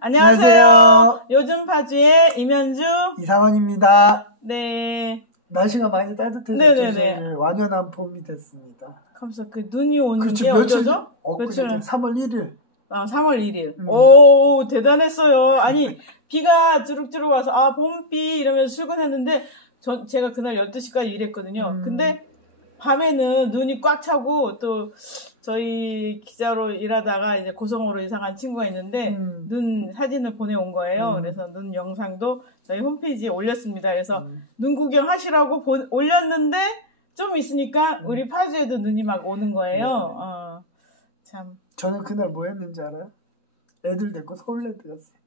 안녕하세요. 안녕하세요. 요즘 파주의 임현주 이상원입니다. 네. 날씨가 많이 따뜻해졌죠. 네네네. 완연한 봄이 됐습니다. 하면서 그 눈이 오는 그렇죠. 게 며칠, 언제죠? 며칠? 3월 1일. 3월 1일. 오, 대단했어요. 아니, 비가 주룩주룩 와서, 봄비 이러면서 출근했는데, 제가 그날 12시까지 일했거든요. 근데 밤에는 눈이 꽉 차고, 또, 저희 기자로 일하다가 이제 고성으로 이사 간 친구가 있는데, 눈 사진을 보내온 거예요. 그래서 눈 영상도 저희 홈페이지에 올렸습니다. 그래서 눈 구경하시라고 올렸는데, 좀 있으니까 우리 파주에도 눈이 막 오는 거예요. 참. 저는 그날 뭐 했는지 알아요? 애들 데리고 서울랜드 갔어요.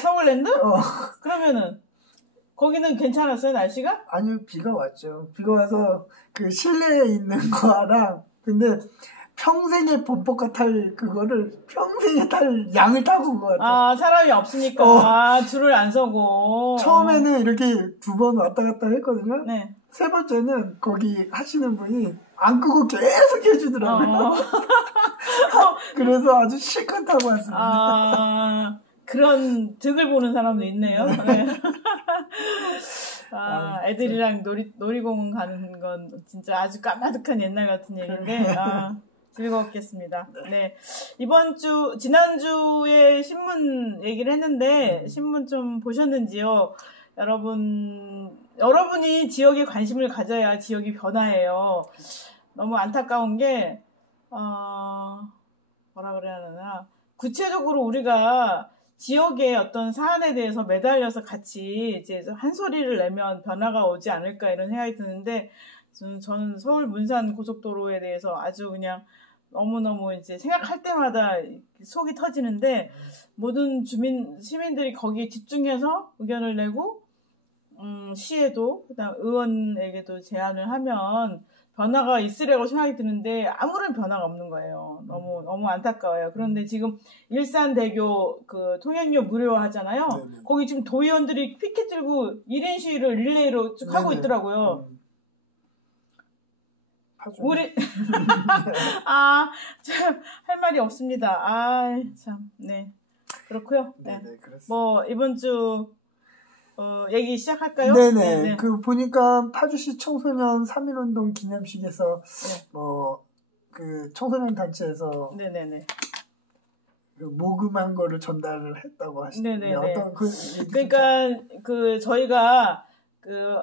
서울랜드? 그러면은 거기는 괜찮았어요, 날씨가? 아니요, 비가 왔죠. 비가 와서 그 실내에 있는 거랑, 근데 평생에 범퍼카 탈 그거를 평생에 탈 양을 타고 온 거 같아요. 사람이 없으니까 줄을 안 서고. 처음에는 이렇게 2번 왔다 갔다 했거든요. 네. 3번째는 거기 하시는 분이 안 끄고 계속 해주더라고요. 그래서 아주 실컷 타고 왔습니다. 그런 득을 보는 사람도 있네요. 네. 애들이랑 놀이공원 가는 건 진짜 아주 까마득한 옛날 같은 얘기인데, 즐거웠겠습니다. 네. 지난주에 신문 얘기를 했는데, 신문 좀 보셨는지요? 여러분이 지역에 관심을 가져야 지역이 변화해요. 너무 안타까운 게, 뭐라 그래야 하나. 구체적으로 우리가 지역의 어떤 사안에 대해서 매달려서 같이 이제 한 소리를 내면 변화가 오지 않을까 이런 생각이 드는데, 저는 서울 문산 고속도로에 대해서 아주 그냥 너무너무 이제 생각할 때마다 속이 터지는데, 모든 시민들이 거기에 집중해서 의견을 내고, 시에도, 그다음 의원에게도 제안을 하면 변화가 있으려고 생각이 드는데 아무런 변화가 없는 거예요. 너무 안타까워요. 그런데 지금 일산대교 그 통행료 무료화하잖아요. 네네. 거기 지금 도의원들이 피켓 들고 1인 시위를 릴레이로 쭉 하고 있더라고요. 우리 참 할 말이 없습니다. 참, 네, 그렇고요. 네, 그렇습니다. 뭐 이번 주 얘기 시작할까요? 네네. 그 보니까 파주시 청소년 3.1운동 기념식에서 그 청소년 단체에서 네네네. 그 모금한 거를 전달을 했다고 하시는데 어떤 그러니까 그 저희가 그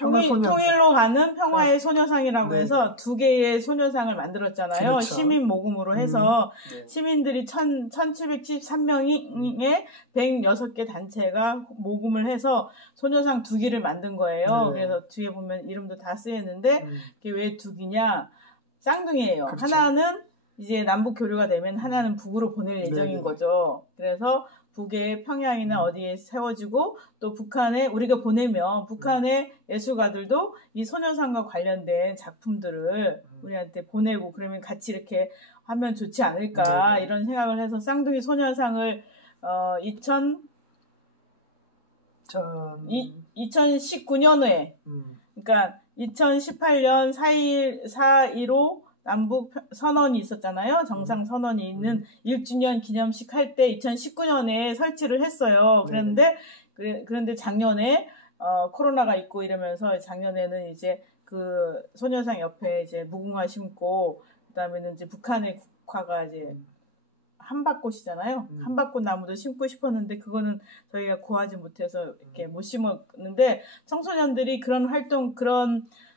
통일로 가는 평화의 소녀상이라고 해서 2개의 소녀상을 만들었잖아요. 그렇죠. 시민 모금으로 해서 시민들이 1773명의 106개 단체가 모금을 해서 소녀상 2개를 만든 거예요. 그래서 뒤에 보면 이름도 다 쓰였는데 그게 왜 2개냐? 쌍둥이에요. 그렇죠. 하나는 이제 남북 교류가 되면 하나는 북으로 보낼 예정인 거죠. 그래서 북의 평양이나 어디에 세워지고 또 북한에 우리가 보내면 북한의 예술가들도 이 소녀상과 관련된 작품들을 우리한테 보내고 그러면 같이 이렇게 하면 좋지 않을까 이런 생각을 해서 쌍둥이 소녀상을 2019년에 그러니까 2018년 4.15 남북 선언이 있었잖아요. 정상 선언이 있는 1주년 기념식 할 때 2019년에 설치를 했어요. 그런데 작년에 코로나가 있고 이러면서 작년에는 이제 그 소녀상 옆에 이제 무궁화 심고 그다음에는 이제 북한의 국화가 이제 한밭꽃이잖아요. 한밭꽃 나무도 심고 싶었는데 그거는 저희가 구하지 못해서 이렇게 못 심었는데 청소년들이 그런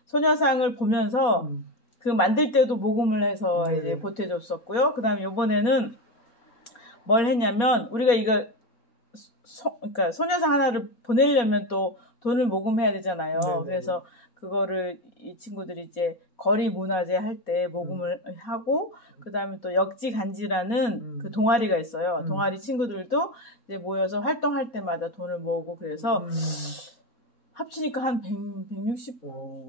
소녀상을 보면서 그 만들 때도 모금을 해서 이제 보태줬었고요. 그다음에 이번에는 뭘 했냐면 우리가 이거 그러니까 소녀상 하나를 보내려면 또 돈을 모금해야 되잖아요. 그래서 그거를 이 친구들이 이제 거리 문화제 할 때 모금을 하고 그다음에 또 역지간지라는 그 동아리가 있어요. 동아리 친구들도 이제 모여서 활동할 때마다 돈을 모으고 그래서 합치니까 한 160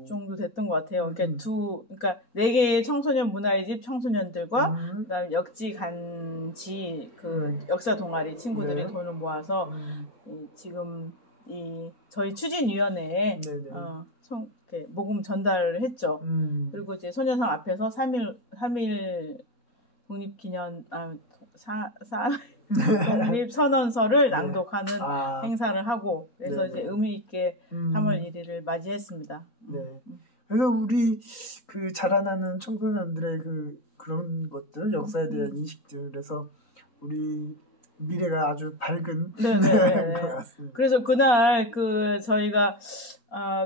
정도 됐던 것 같아요. 그러니까 4개의 청소년 문화의 집 청소년들과 그다음에 역지간지 그 역사 동아리 친구들이 돈을 모아서 지금 저희 추진위원회에 모금 전달을 했죠. 그리고 이제 소녀상 앞에서 3일 독립선언서를 낭독하는 행사를 하고 그래서 이제 의미 있게 3월 1일을 맞이했습니다. 네. 그래서 우리 그 자라나는 청소년들의 그런 것들 역사에 대한 인식들에서 우리 미래가 아주 밝은 것 같습니다. 그래서 그날 저희가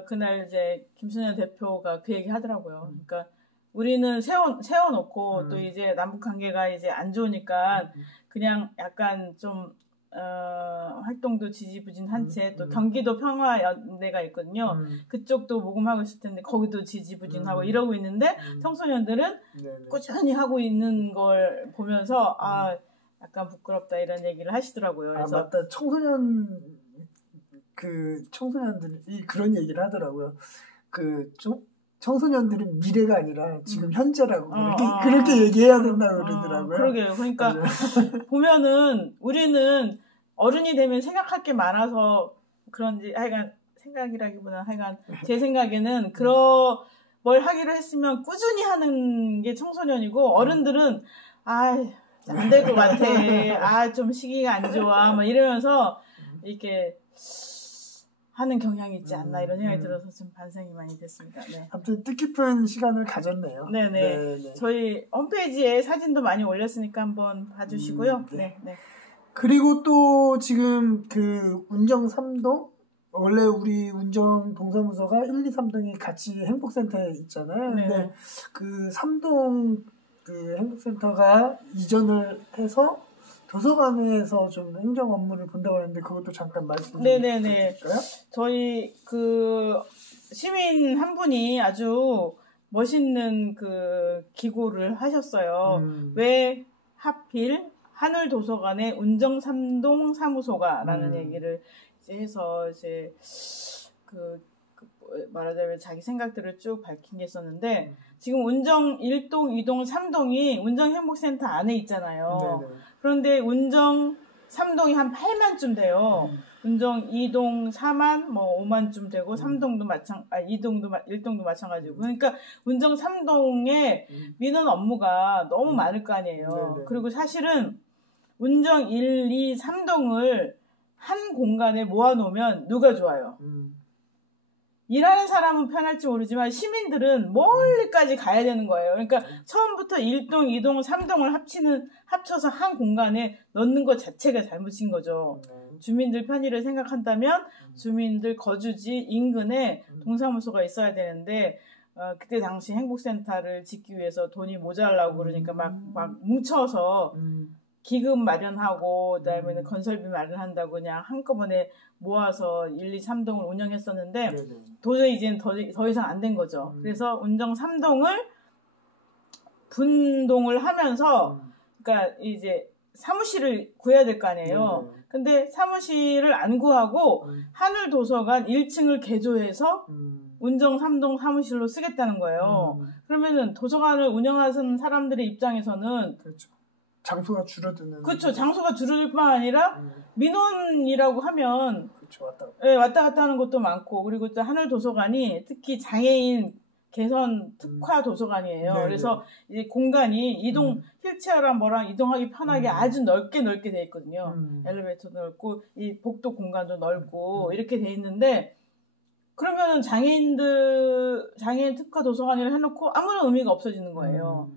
그날 이제 김순현 대표가 그 얘기 하더라고요. 그러니까 우리는 세워놓고 또 이제 남북 관계가 이제 안 좋으니까 그냥 약간 좀 활동도 지지부진한 채 또 경기도 평화연대가 있거든요. 그쪽도 모금하고 있을 텐데 거기도 지지부진하고 이러고 있는데 청소년들은 꾸준히 하고 있는 걸 보면서 약간 부끄럽다 이런 얘기를 하시더라고요. 그래서 맞다. 청소년들이 그런 얘기를 하더라고요. 청소년들은 미래가 아니라 지금 현재라고 그렇게 얘기해야 된다고 그러더라고요. 그러게요. 그러니까 보면은 우리는 어른이 되면 생각할 게 많아서 그런지 하여간 생각이라기보다는 하여간 제 생각에는 뭘 하기로 했으면 꾸준히 하는 게 청소년이고 어른들은 안 될 것 같아. 좀 시기가 안 좋아. 막 이러면서 이렇게 하는 경향이 있지 않나 이런 생각이 들어서 좀 반성이 많이 됐습니다. 네. 아무튼 뜻깊은 시간을 가졌네요. 네네. 저희 홈페이지에 사진도 많이 올렸으니까 한번 봐주시고요. 네. 그리고 또 지금 운정 3동 원래 우리 운정 동사무소가 1, 2, 3동이 같이 행복센터에 있잖아요. 근데 그 3동 행복센터가 이전을 해서 도서관에서 좀 행정 업무를 본다고 하는데 그것도 잠깐 말씀 좀 드릴까요? 저희 시민 한 분이 아주 멋있는 기고를 하셨어요. 왜 하필 하늘도서관의 운정 3동 사무소가라는 얘기를 이제 해서 이제 말하자면 자기 생각들을 쭉 밝힌 게 있었는데 지금 운정 1동, 2동, 3동이 운정행복센터 안에 있잖아요. 그런데 운정 3동이 한 8만쯤 돼요. 운정 2동 4만, 5만쯤 되고 3동도 1동도 마찬가지고. 그러니까 운정 3동의 민원 업무가 너무 많을 거 아니에요. 그리고 사실은 운정 1, 2, 3동을 한 공간에 모아놓으면 누가 좋아요? 일하는 사람은 편할지 모르지만 시민들은 멀리까지 가야 되는 거예요. 그러니까 처음부터 1동, 2동, 3동을 합쳐서 한 공간에 넣는 것 자체가 잘못인 거죠. 주민들 편의를 생각한다면 주민들 거주지 인근에 동사무소가 있어야 되는데 그때 당시 행복센터를 짓기 위해서 돈이 모자라고 그러니까 막 뭉쳐서 기금 마련하고 그다음에는 건설비 마련한다고 그냥 한꺼번에 모아서 1, 2, 3동을 운영했었는데 도저히 이제는 더 이상 안 된 거죠. 그래서 운정 3동을 분동을 하면서 그러니까 이제 사무실을 구해야 될 거 아니에요. 근데 사무실을 안 구하고 하늘도서관 1층을 개조해서 운정 3동 사무실로 쓰겠다는 거예요. 그러면은 도서관을 운영하는 사람들의 입장에서는 장소가 줄어드는. 그렇죠. 장소가 줄어들 뿐만 아니라 민원이라고 하면 왔다 갔다 하는 것도 많고 그리고 또 하늘도서관이 특히 장애인 개선 특화 도서관이에요. 그래서 이 공간이 휠체어랑 뭐랑 이동하기 편하게 아주 넓게 돼 있거든요. 엘리베이터도 넓고 이 복도 공간도 넓고 이렇게 돼 있는데 그러면 장애인 특화 도서관이라 해놓고 아무런 의미가 없어지는 거예요.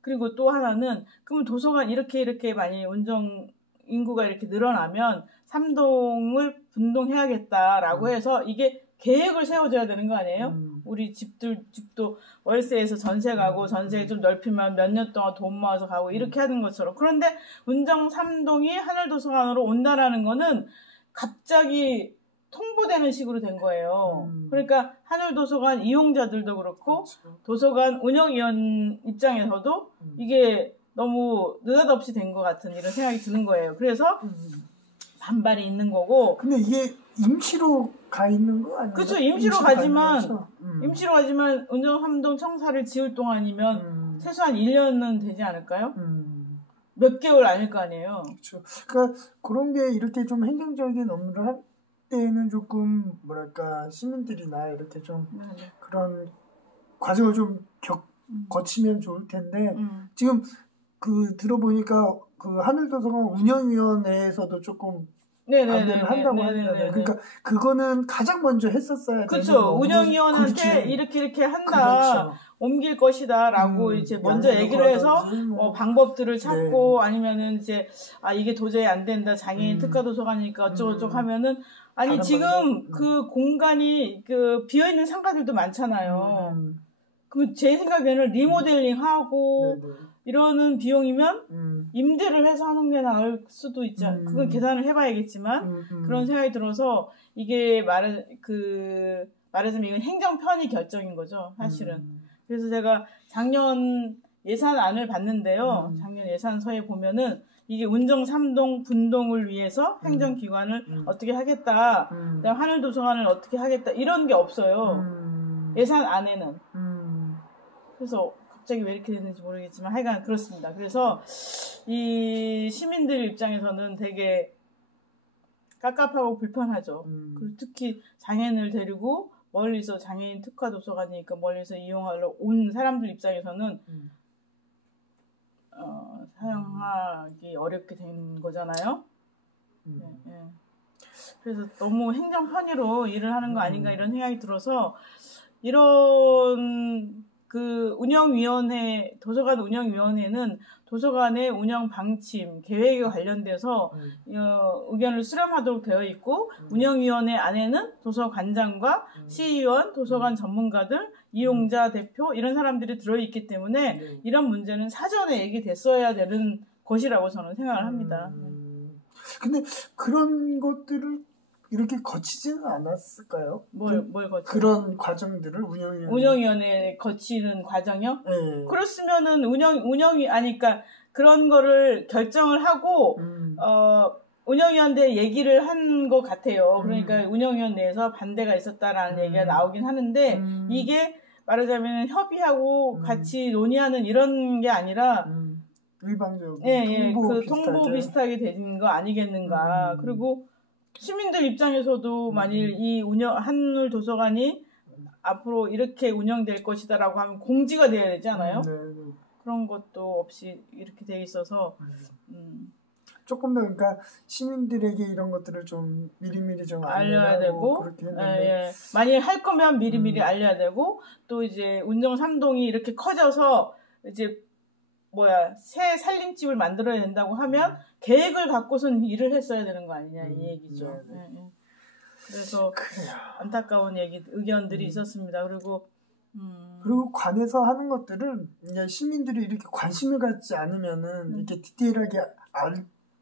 그리고 또 하나는 그러면 도서관 이렇게 많이 운정 인구가 이렇게 늘어나면 3동을 분동해야겠다라고 해서 이게 계획을 세워줘야 되는 거 아니에요? 우리 집도 월세에서 전세 가고 전세 좀 넓히면 몇 년 동안 돈 모아서 가고 이렇게 하는 것처럼. 그런데 운정 3동이 하늘도서관으로 온다라는 거는 갑자기 통보되는 식으로 된 거예요. 그러니까 하늘도서관 이용자들도 그렇고 도서관 운영위원 입장에서도 이게 너무 느닷없이 된 것 같은 이런 생각이 드는 거예요. 그래서 반발이 있는 거고. 근데 이게 임시로 가 있는 거 아니에요? 그렇죠. 임시로 가지만 운정 3동 청사를 지을 동안이면 최소한 1년은 되지 않을까요? 몇 개월 아닐 거 아니에요. 그렇죠. 그러니까 그런 게 이렇게 좀 행정적인 업무를 할 때는 조금 시민들이나 이렇게 좀 그런 과정을 좀 거치면 좋을 텐데 지금 그 들어보니까 그 하늘도서관 운영위원회에서도 조금 반대를 한다고 하잖아요. 그러니까 그거는 가장 먼저 했었어야 되는 거고. 그렇죠. 운영위원한테 이렇게 한다. 그렇죠. 옮길 것이다라고 이제 먼저 얘기를 해서 뭐 방법들을 찾고 아니면은 이제 이게 도저히 안 된다. 장애인 특화도서관이니까 어쩌고저쩌고 하면은 아니 지금 그 공간이 그 비어 있는 상가들도 많잖아요. 그 제 생각에는 리모델링하고 이러는 비용이면 임대를 해서 하는 게 나을 수도 있지. 그건 계산을 해봐야겠지만 그런 생각이 들어서 이게 말하자면 이건 행정편의 결정인 거죠, 사실은. 그래서 제가 작년 예산안을 봤는데요. 작년 예산서에 보면은 이게 운정 3동 분동을 위해서 행정기관을 어떻게 하겠다, 그다음에 하늘도서관을 어떻게 하겠다 이런 게 없어요. 예산안에는. 그래서 갑자기 왜 이렇게 됐는지 모르겠지만 하여간 그렇습니다. 그래서 이 시민들 입장에서는 되게 깝깝하고 불편하죠. 그리고 특히 장애인을 데리고 멀리서 장애인 특화 도서관이니까 멀리서 이용하러 온 사람들 입장에서는 사용하기 어렵게 된 거잖아요. 네. 그래서 너무 행정 편의로 일을 하는 거 아닌가 이런 생각이 들어서 이런 그 운영위원회, 도서관 운영위원회는 도서관의 운영 방침, 계획에 관련돼서 의견을 수렴하도록 되어 있고 운영위원회 안에는 도서관장과 시의원, 도서관 전문가들, 이용자 대표 이런 사람들이 들어있기 때문에 이런 문제는 사전에 얘기됐어야 되는 것이라고 저는 생각을 합니다. 근데 그런 것들을 이렇게 거치지는 않았을까요? 뭘 거치? 그런 과정들을 운영위원회 거치는 과정이요? 네. 그렇으면은 그러니까 그런 거를 결정을 하고 운영위원회 얘기를 한 것 같아요. 그러니까 운영위원 내에서 반대가 있었다라는 얘기가 나오긴 하는데 이게 말하자면 협의하고 같이 논의하는 이런 게 아니라 일방적으로 통보 비슷하게 된 거 아니겠는가. 그리고 시민들 입장에서도 만일 이 한울 도서관이 앞으로 이렇게 운영될 것이다라고 하면 공지가 돼야 되지 않아요? 그런 것도 없이 이렇게 돼 있어서 조금 더 그러니까 시민들에게 이런 것들을 좀 미리미리 좀 알려야 되고 그렇게 했는데 만일 할 거면 미리미리 알려야 되고 또 이제 운정 3동이 이렇게 커져서 이제 새 살림집을 만들어야 된다고 하면 계획을 갖고선 일을 했어야 되는 거 아니냐 이 얘기죠. 그래서 안타까운 의견들이 있었습니다. 그리고 관에서 하는 것들은 시민들이 이렇게 관심을 갖지 않으면은 이렇게 디테일하게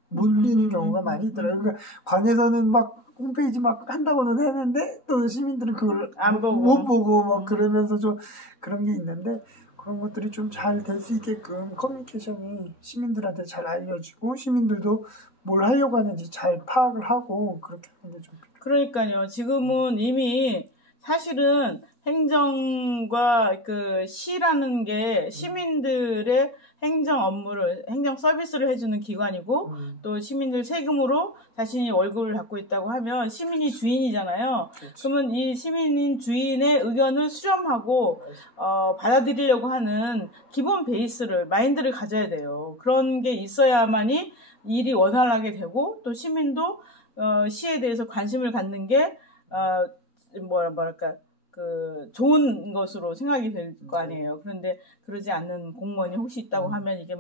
몰리는 경우가 많이 있더라고요. 그러니까 관에서는 막 홈페이지 막 한다고는 했는데 또 시민들은 그걸 못 보고 그러면서 좀 그런 게 있는데 그런 것들이 좀 잘 될 수 있게끔 커뮤니케이션이 시민들한테 잘 알려지고 시민들도 뭘 하려고 하는지 잘 파악을 하고 그렇게 하는 게 좀 필요해요. 그러니까요. 지금은 이미 사실은 행정과 그 시라는 게 시민들의 행정 서비스를 해주는 기관이고 또 시민들 세금으로 자신이 월급을 받고 있다고 하면 시민이 주인이잖아요. 그러면 이 시민인 주인의 의견을 수렴하고 받아들이려고 하는 기본 마인드를 가져야 돼요. 그런 게 있어야만이 일이 원활하게 되고 또 시민도 시에 대해서 관심을 갖는 게 좋은 것으로 생각이 될 거 아니에요. 그런데 그러지 않는 공무원이 혹시 있다고 하면 이게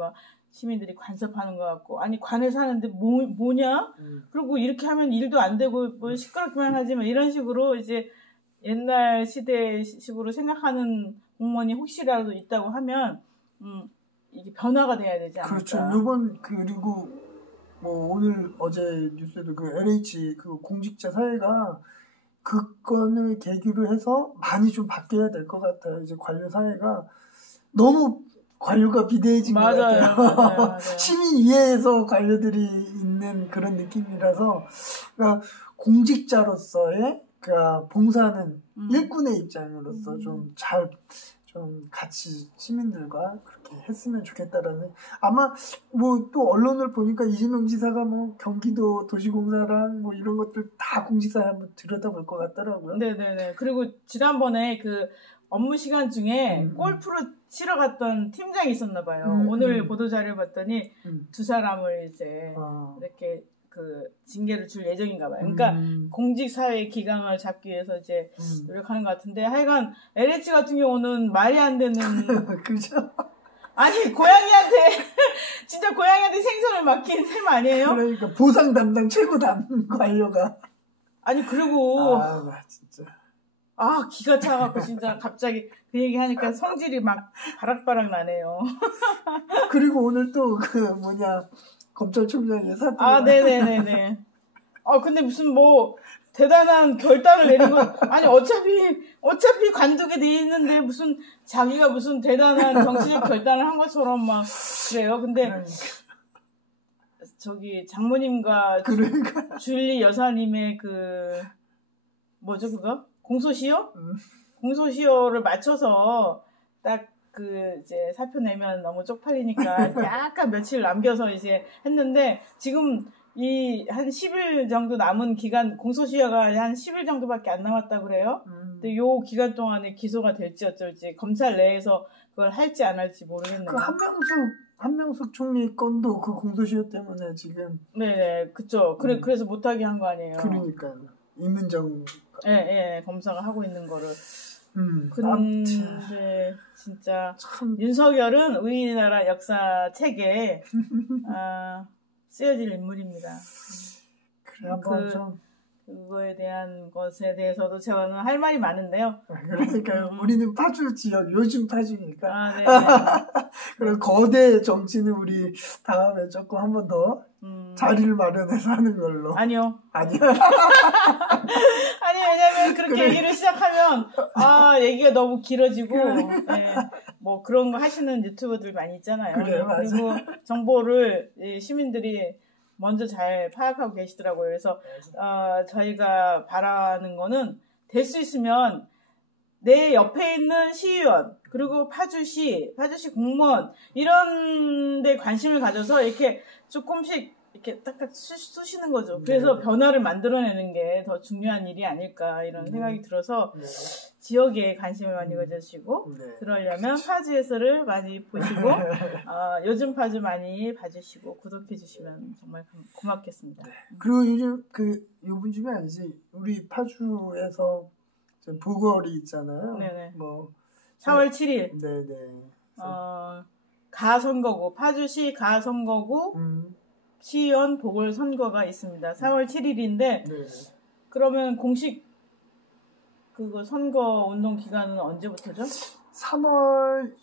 시민들이 간섭하는 것 같고 아니 관에서 하는데 뭐냐? 그리고 이렇게 하면 일도 안 되고 시끄럽기만 하지만 이런 식으로 이제 옛날 시대식으로 생각하는 공무원이 혹시라도 있다고 하면 이게 변화가 돼야 되지 않을까? 그렇죠. 그리고 오늘 어제 뉴스에도 그 LH 그 공직자 사회가 그 건을 계기로 해서 많이 좀 바뀌어야 될 것 같아요. 이제 관료 사회가 너무 관료가 비대해진 것 같아요. 맞아요. 시민 이해에서 관료들이 있는 그런 느낌이라서 그러니까 공직자로서의 봉사하는 일꾼의 입장으로서 좀 같이 시민들과 그렇게 했으면 좋겠다라는 아마 또 언론을 보니까 이재명 지사가 경기도 도시공사랑 이런 것들 다 공직사에 한번 들여다볼 것 같더라고요. 네네네. 그리고 지난번에 업무 시간 중에 골프를 치러 갔던 팀장이 있었나 봐요. 오늘 보도자료 봤더니 두 사람을 이제 이렇게 그 징계를 줄 예정인가 봐요. 그러니까 공직사회 기강을 잡기 위해서 이제 노력하는 것 같은데 하여간 LH 같은 경우는 말이 안 되는 그죠? 아니 고양이한테 진짜 고양이한테 생선을 맡긴 셈 아니에요? 그러니까 보상 담당 최고 관료가 아니 그리고 나 진짜 기가 차갖고 진짜 갑자기 그 얘기 하니까 성질이 막 바락바락 나네요. 그리고 오늘 또 그 검찰총장의 사태. 네네네네. 근데 무슨 뭐 대단한 결단을 내린 건 아니 어차피 관두게 돼 있는데 무슨 자기가 무슨 대단한 정치적 결단을 한 것처럼 막 그래요. 근데 저기 장모님과 줄리 여사님의 그 뭐죠 그거 공소시효? 공소시효를 맞춰서 딱 그 이제 사표 내면 너무 쪽팔리니까 약간 며칠 남겨서 이제 했는데 지금 이 한 10일 정도 남은 기간 공소시효가 한 10일 정도밖에 안 남았다 그래요. 근데 요 기간 동안에 기소가 될지 어쩔지 검찰 내에서 그걸 할지 안 할지 모르겠네요. 그 한명숙 총리 건도 그 공소시효 때문에 지금 네네 그쵸. 그래서 못하게 한 거 아니에요. 그러니까 임은정 검사가 하고 있는 거를. 근데 진짜 참 윤석열은 우리나라 역사책에 쓰여질 인물입니다. 그래 한번 좀 그거에 대한 것에 대해서도 저는 할 말이 많은데요. 그러니까요. 우리는 파주 지역 요즘 파주니까. 네. 그럼 거대 정치는 우리 다음에 조금 한 번 더 자리를 마련해서 하는 걸로. 아니요. 아니 왜냐면 그렇게 얘기를 시작하면 얘기가 너무 길어지고 뭐 그런 거 하시는 유튜버들 많이 있잖아요. 그래요, 맞아. 그리고 정보를 시민들이 먼저 잘 파악하고 계시더라고요. 그래서 저희가 바라는 거는 될 수 있으면 내 옆에 있는 시의원 그리고 파주시 공무원 이런 데 관심을 가져서 이렇게 조금씩 이렇게 딱딱 쑤시는 거죠. 그래서 변화를 만들어내는 게 더 중요한 일이 아닐까 이런 생각이 들어서 지역에 관심을 많이 가져주시고 그러려면 파주에서를 많이 보시고 요즘 파주 많이 봐주시고 구독해주시면 정말 고맙겠습니다. 그리고 요즘 요즘이 아니지 우리 파주에서 보궐이 있잖아요. 네네. 뭐 4월 7일. 네네. 가선거구 파주시 가선거구 시의원 보궐선거가 있습니다. 4월 7일인데 그러면 공식 그거 선거 운동 기간은 언제부터죠? 3월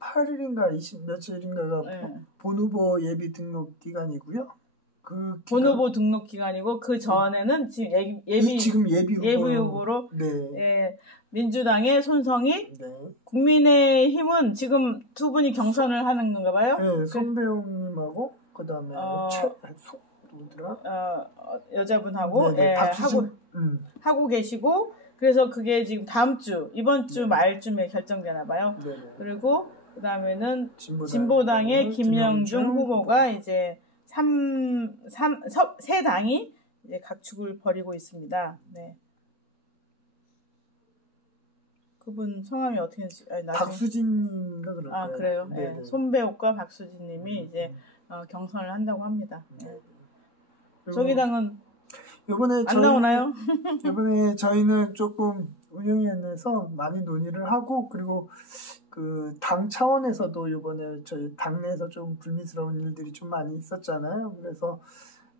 18일인가 20 며칠인가가 본 후보 예비 등록 기간이고요. 본 후보 등록 기간이고 그 전에는 지금 예비 후보로 민주당의 손성희, 국민의힘은 지금 두 분이 경선을 하는 건가 봐요. 네, 손배용님하고 그다음에 누구더라? 여자분하고 하고 계시고 그래서 그게 지금 다음 주 이번 주 말쯤에 결정되나 봐요. 그리고 그다음에는 진보당의 김영중 후보가 이제 세 당이 이제 각축을 벌이고 있습니다. 네. 그분 성함이 어떻게 되지? 박수진인가 그럴 거예요. 그래요. 네. 손배옥과 박수진님이 이제 경선을 한다고 합니다. 저기 당은 이번에 안 나오나요? 이번에 저희는 조금 운영위원회에서 많이 논의를 하고 그리고 그 당 차원에서도 이번에 저희 당내에서 좀 불미스러운 일들이 좀 많이 있었잖아요. 그래서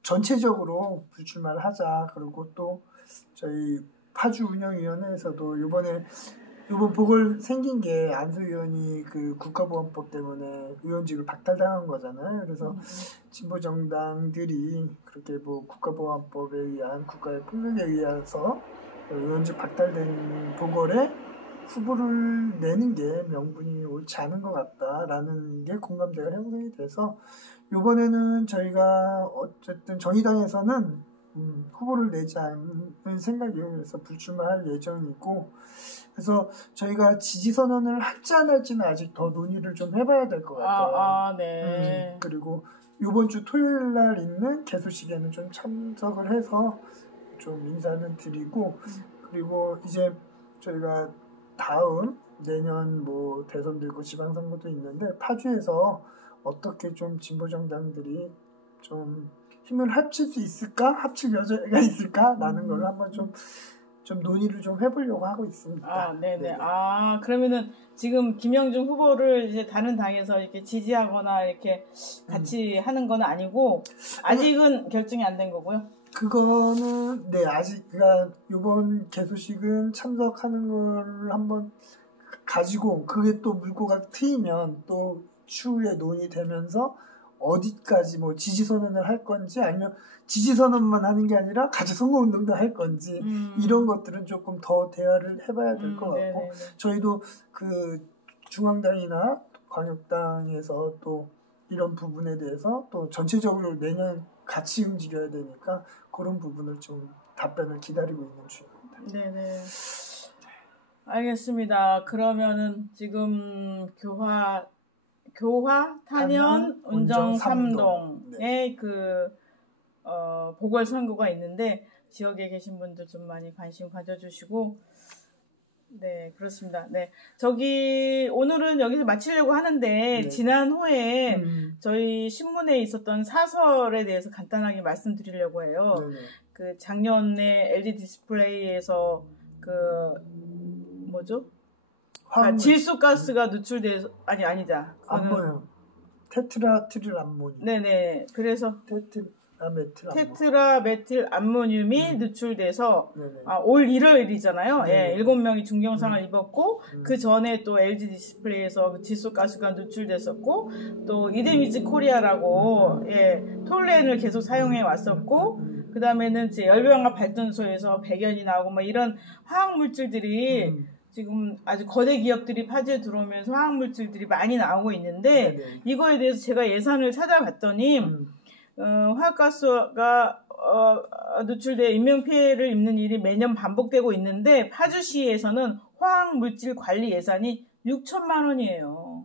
전체적으로 불출마를 하자. 그리고 또 저희 파주 운영위원회에서도 이번 보궐 생긴 게 안수 의원이 그 국가보안법 때문에 의원직을 박탈당한 거잖아요. 그래서 진보 정당들이 그렇게 뭐 국가보안법에 의한 국가의 폭력에 의해서 의원직 박탈된 보궐에 후보를 내는 게 명분이 옳지 않은 것 같다라는 게 공감대가 형성이 돼서 이번에는 저희가 어쨌든 정의당에서는 후보를 내지 않을 생각이에요. 그래서 불출마할 예정이고 그래서 저희가 지지선언을 할지 안 할지는 아직 더 논의를 좀 해봐야 될 것 같아요. 네. 그리고 이번 주 토요일 날 있는 개소식에는 좀 참석을 해서 좀 인사는 드리고 그리고 이제 저희가 다음 내년 뭐 대선도 있고 지방선거도 있는데 파주에서 어떻게 좀 진보 정당들이 좀 힘을 합칠 수 있을까? 합칠 여지가 있을까? 라는 걸 한번 좀 논의를 좀 해보려고 하고 있습니다. 아, 네네. 아, 그러면은 지금 김영중 후보를 이제 다른 당에서 이렇게 지지하거나 이렇게 같이 하는 건 아니고 아직은 결정이 안 된 거고요. 그거는 네 아직 그러니까 이번 개소식은 참석하는 걸 한번 가지고 그게 또 물꼬가 트이면 또 추후에 논의되면서 어디까지 뭐 지지선언을 할 건지 아니면 지지선언만 하는 게 아니라 같이 선거운동도 할 건지 이런 것들은 조금 더 대화를 해봐야 될 것 같고 네네네. 저희도 그 중앙당이나 광역당에서 또 이런 부분에 대해서 또 전체적으로 내년 같이 움직여야 되니까 그런 부분을 좀 답변을 기다리고 있는 중입니다. 네네. 알겠습니다. 그러면은 지금 교화 탄현 운정 3동의 보궐선거가 있는데 지역에 계신 분들 좀 많이 관심 가져주시고 네 그렇습니다. 네 저기 오늘은 여기서 마치려고 하는데 네. 지난 후에 저희 신문에 있었던 사설에 대해서 간단하게 말씀드리려고 해요. 네네. 그 작년에 LG 디스플레이에서 그 뭐죠? 질소가스가 누출돼서 아니다. 암모늄 테트라메틸 암모늄. 네네. 그래서 테트라메틸 암모늄이 누출돼서 네네. 올 1월이잖아요. 네네. 예, 7명이 중경상을 입었고 그 전에 또 LG 디스플레이에서 질소가스가 누출됐었고 또 이데미즈 코리아라고 톨렌을 계속 사용해 왔었고 그 다음에는 이제 열병합 발전소에서 백연이 나오고 뭐 이런 화학 물질들이 지금 아주 거대 기업들이 파주에 들어오면서 화학 물질들이 많이 나오고 있는데 네네. 이거에 대해서 제가 예산을 찾아봤더니 화학가스가 누출돼 인명피해를 입는 일이 매년 반복되고 있는데 파주시에서는 화학물질 관리 예산이 6천만 원이에요.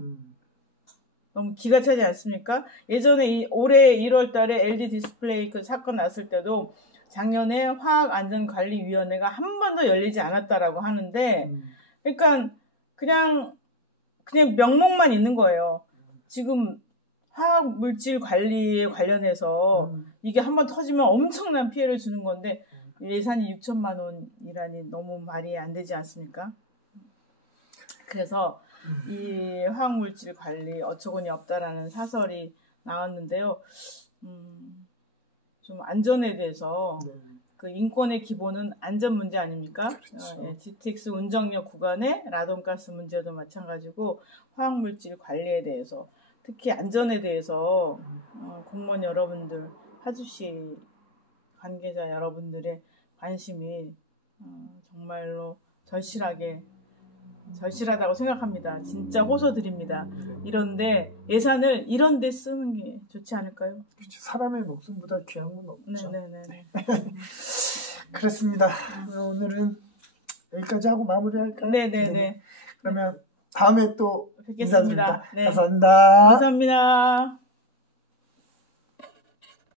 너무 기가 차지 않습니까? 예전에 올해 1월 달에 LG 디스플레이 그 사건 났을 때도 작년에 화학안전관리위원회가 한 번도 열리지 않았다라고 하는데 그러니까 그냥 명목만 있는 거예요. 지금 화학물질 관리에 관련해서 이게 한번 터지면 엄청난 피해를 주는 건데 예산이 6천만 원이라니 너무 말이 안 되지 않습니까? 그래서 이 화학물질 관리 어처구니 없다라는 사설이 나왔는데요. 좀 안전에 대해서 그 인권의 기본은 안전 문제 아닙니까? 그렇죠. GTX 운정역 구간의 라돈가스 문제도 마찬가지고 화학물질 관리에 대해서 특히 안전에 대해서 공무원 여러분들, 파주시 관계자 여러분들의 관심이 정말로 절실하다고 생각합니다. 진짜 호소드립니다. 이런데 예산을 이런 데 쓰는 게 좋지 않을까요? 그렇죠. 사람의 목숨보다 귀한 건 없죠. 네네네. 그렇습니다. 오늘은 여기까지 하고 마무리할까요? 네네네. 그러면 다음에 또 뵙겠습니다. 인사드립니다. 감사합니다. 감사합니다.